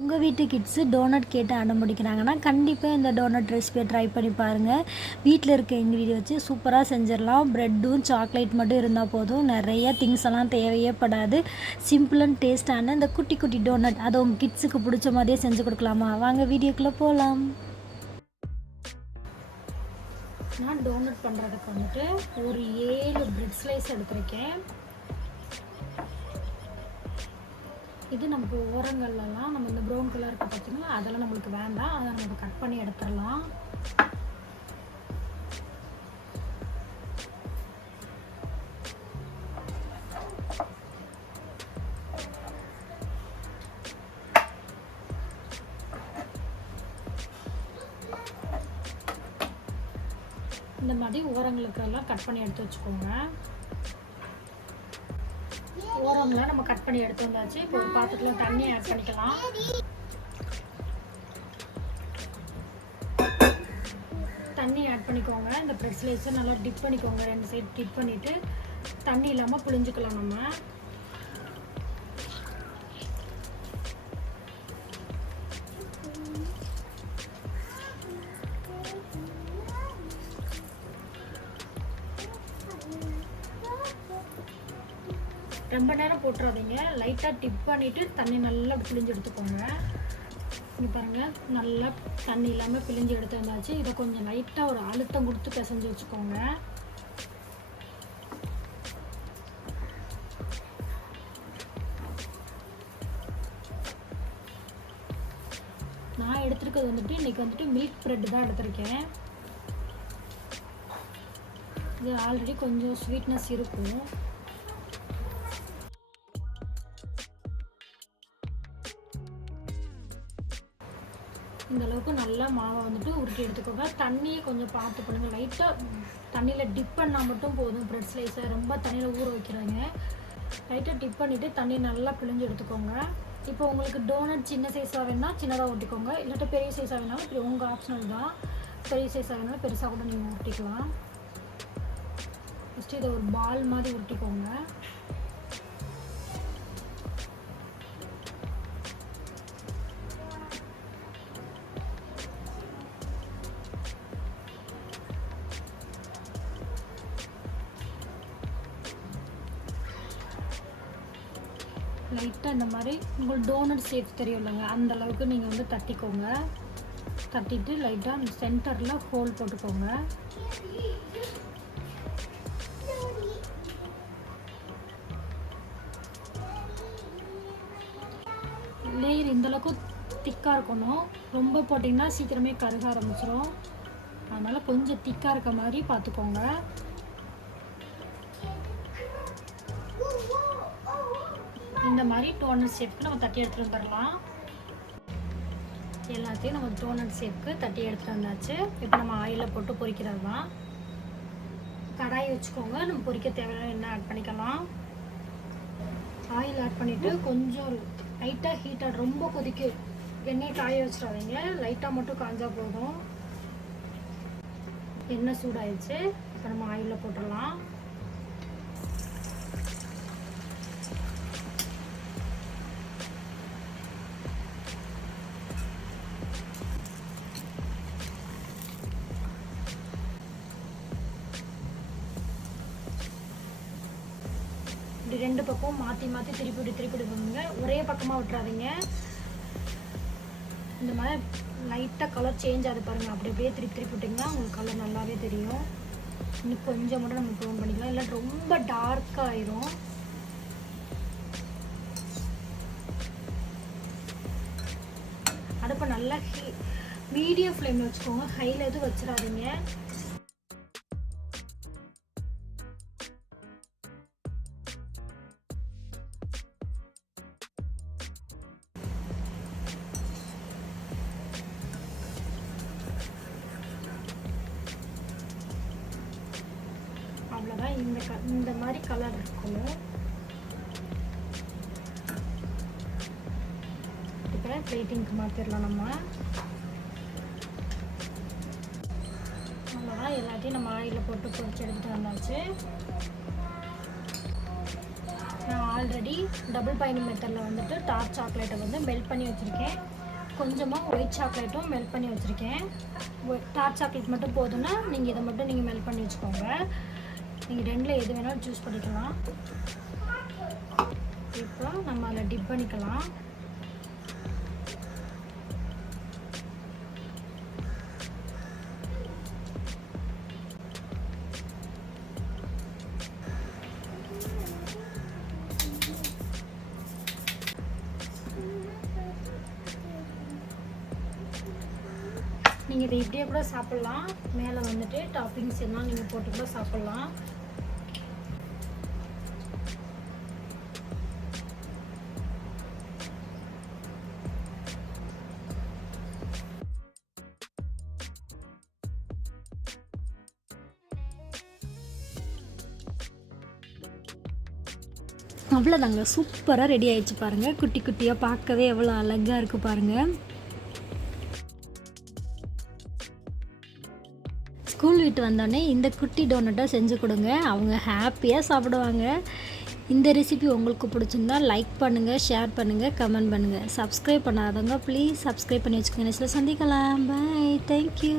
உங்கள் வீட்டு kids donut கேட்டு அடம்பிடிக்கிறாங்கன்னா கண்டிப்பாக இந்த டோனட் ரெசிபியை ட்ரை பண்ணி பாருங்கள் வீட்டில் இருக்க இன்க்ரீடியன் வச்சு சூப்பராக செஞ்சிடலாம். ப்ரெட்டும் சாக்லேட் மட்டும் இருந்தால் போதும். நிறைய திங்ஸ் எல்லாம் தேவையே படாது. சிம்பிள் அண்ட் டேஸ்டான இந்த குட்டி குட்டி டோனட் அதை உங்கள் கிட்ஸுக்கு பிடிச்ச மாதிரியே செஞ்சு கொடுக்கலாமா? வாங்க வீடியோக்குள்ளே போகலாம் நான் டோனட் பண்ணுறதுக்கு வந்துட்டு ஒரு ஏழு பிரெட் ஸ்லைஸ் எடுத்திருக்கேன். இது நமக்கு ஓரங்கள்லாம் நம்ம இந்த ப்ரௌன் கலர் இருக்க பார்த்தீங்கன்னா அதெல்லாம் நம்மளுக்கு வேண்டாம். அதை நம்ம கட் பண்ணி எடுத்துடலாம். இந்த மாதிரி ஓரங்களுக்கெல்லாம் கட் பண்ணி எடுத்து வச்சுக்கோங்க. ஓரம்லாம் நம்ம கட் பண்ணி எடுத்து வந்தாச்சு. இப்போ ஒரு பாத்திரத்தில் தண்ணி ஆட் பண்ணிக்கலாம். தண்ணி ஆட் பண்ணிக்கோங்க. இந்த ப்ரெட் நல்லா டிப் பண்ணிக்கோங்க. ரெண்டு சைடு டிப் பண்ணிவிட்டு தண்ணி இல்லாமல் புழிஞ்சுக்கலாம் நம்ம. ரொம்ப நேரம் போட்டுறாதீங்க. லைட்டாக டிப் பண்ணிவிட்டு தண்ணி நல்லா பிழிஞ்சு எடுத்துக்கோங்க. இங்கே பாருங்கள் நல்லா தண்ணி இல்லாமல் பிழிஞ்சு எடுத்து வந்தாச்சு. இதை கொஞ்சம் லைட்டாக ஒரு அழுத்தம் கொடுத்து பிசைஞ்சு வச்சுக்கோங்க. நான் எடுத்துருக்கிறது வந்துட்டு இன்றைக்கி வந்துட்டு மில்க் ப்ரெட் தான் எடுத்திருக்கேன். இது ஆல்ரெடி கொஞ்சம் ஸ்வீட்னஸ் இருக்கும். இந்த அளவுக்கு நல்லா மாவை வந்துட்டு உருட்டி எடுத்துக்கோங்க. தண்ணியை கொஞ்சம் பார்த்து பண்ணுங்கள் லைட்டாக தண்ணியில் டிப் பண்ணால் மட்டும் போதும். ப்ரெட் ஸ்லைஸை ரொம்ப தண்ணியில் ஊற வைக்கிறாங்க. லைட்டாக டிப் பண்ணிவிட்டு தண்ணி நல்லா பிழிஞ்சு எடுத்துக்கோங்க. இப்போ உங்களுக்கு டோனட் சின்ன சைஸாக வேணால் சின்னதாக ஊட்டிக்கோங்க இல்லாட்டி பெரிய சைஸாக வேணாலும் இப்படி உங்கள் ஆப்ஷனல் தான். பெரிய சைஸாக வேணாலும் பெருசாக கூட நீங்கள் ஊட்டிக்கலாம் ஃபஸ்ட்டு இதை ஒரு பால் மாதிரி உருட்டிக்கோங்க. லைட்டாக இந்த மாதிரி உங்களுக்கு டோனட் ஷேப் தெரியும் இல்லைங்க அந்த அளவுக்கு நீங்கள் வந்து தட்டிக்கோங்க. தட்டிட்டு லைட்டாக அந்த சென்டரில் ஹோல் போட்டுக்கோங்க. லேயர் இந்த அளவுக்கு திக்காக இருக்கணும். ரொம்ப போட்டிங்கன்னா சீக்கிரமே கருக ஆரம்பிச்சிடும் அதனால் கொஞ்சம் திக்காக இருக்க மாதிரி பார்த்துக்கோங்க. இந்த மாதிரி டோனட் ஷேப்புக்கு நம்ம தட்டி எடுத்துகிட்டு வந்துடலாம் எல்லாத்தையும் நம்ம டோனட் ஷேப்புக்கு தட்டி எடுத்துகிட்டு வந்தாச்சு. இப்போ நம்ம ஆயிலில் போட்டு பொரிக்கிறது தான் கடாய் வச்சுக்கோங்க. நம்ம பொரிக்க தேவையான எண்ணெய் ஆட் பண்ணிக்கலாம். ஆயில் ஆட் பண்ணிவிட்டு கொஞ்சம் லைட்டாக ஹீட்டாக ரொம்ப கொதிக்கு எண்ணெய் காய வச்சிடாதீங்க. லைட்டாக மட்டும் காஞ்சா போதும். எண்ணெய் சூடாயிடுச்சு. இப்போ நம்ம ஆயிலில் போட்டுடலாம். ரெண்டு பக்கம் மாற்றி மாற்றி திருப்பி விட்டு திருப்பி விடுங்க ஒரே பக்கமாக விட்டுறாதீங்க. இந்த மாதிரி லைட்டாக கலர் சேஞ்ச் ஆகுது பாருங்கள் அப்படி அப்படியே திருப்பி திருப்பி விட்டிங்கன்னா உங்களுக்கு கலர் நல்லாவே தெரியும். இன்னும் கொஞ்சம் மட்டும் நம்ம ப்ரௌன் பண்ணிக்கலாம். இல்லை ரொம்ப டார்க்காக ஆயிரும். அடுப்பை நல்லா ஹீ மீடியம் ஃப்ளேமில் வச்சுக்கோங்க. ஹையில் எதுவும் வச்சிடாதீங்க. அவ்வளோதான் இந்த க இந்த மாதிரி கலர் இருக்கணும். இப்போ பிளேட்டிங்க்கு மாற்றிடலாம் நம்ம. அவ்வளோதான் எல்லாத்தையும் நம்ம ஆயிலில் போட்டு பொறிச்சு எடுத்துகிட்டு வந்தாச்சு. நான் ஆல்ரெடி டபுள் பைனிங் மெத்தடில் வந்துட்டு டார்க் சாக்லேட்டை வந்து மெல்ட் பண்ணி வச்சுருக்கேன். கொஞ்சமாக ஒயிட் சாக்லேட்டும் மெல்ட் பண்ணி வச்சுருக்கேன். டார்க் சாக்லேட் மட்டும் போதும்னா நீங்கள் இதை மட்டும் நீங்கள் மெல்ட் பண்ணி வச்சுக்கோங்க. நீங்கள் ரெண்டில் எது வேணாலும் சூஸ் பண்ணிக்கலாம். இப்போ நம்ம அதில் டிப் பண்ணிக்கலாம். நீங்கள் இதை இப்படியே கூட சாப்பிட்லாம். மேலே வந்துட்டு டாப்பிங்ஸ் எல்லாம் நீங்கள் போட்டு கூட சாப்பிட்லாம். அவ்வளோதாங்க சூப்பராக ரெடி ஆயிடுச்சு பாருங்கள் குட்டி குட்டியாக பார்க்கவே எவ்வளோ அழகாக இருக்குது பாருங்கள் ஸ்கூல் விட்டு வந்தோடனே இந்த குட்டி டோனட்டை செஞ்சு கொடுங்க. அவங்க ஹாப்பியாக சாப்பிடுவாங்க. இந்த ரெசிபி உங்களுக்கு பிடிச்சிருந்தா லைக் பண்ணுங்கள் ஷேர் பண்ணுங்கள் கமெண்ட் பண்ணுங்கள் சப்ஸ்கிரைப் பண்ணாதவங்க ப்ளீஸ் சப்ஸ்கிரைப் பண்ணி வச்சுக்கோங்க. நெக்ஸ்ட்டில் சந்திக்கலாம். Bye thank you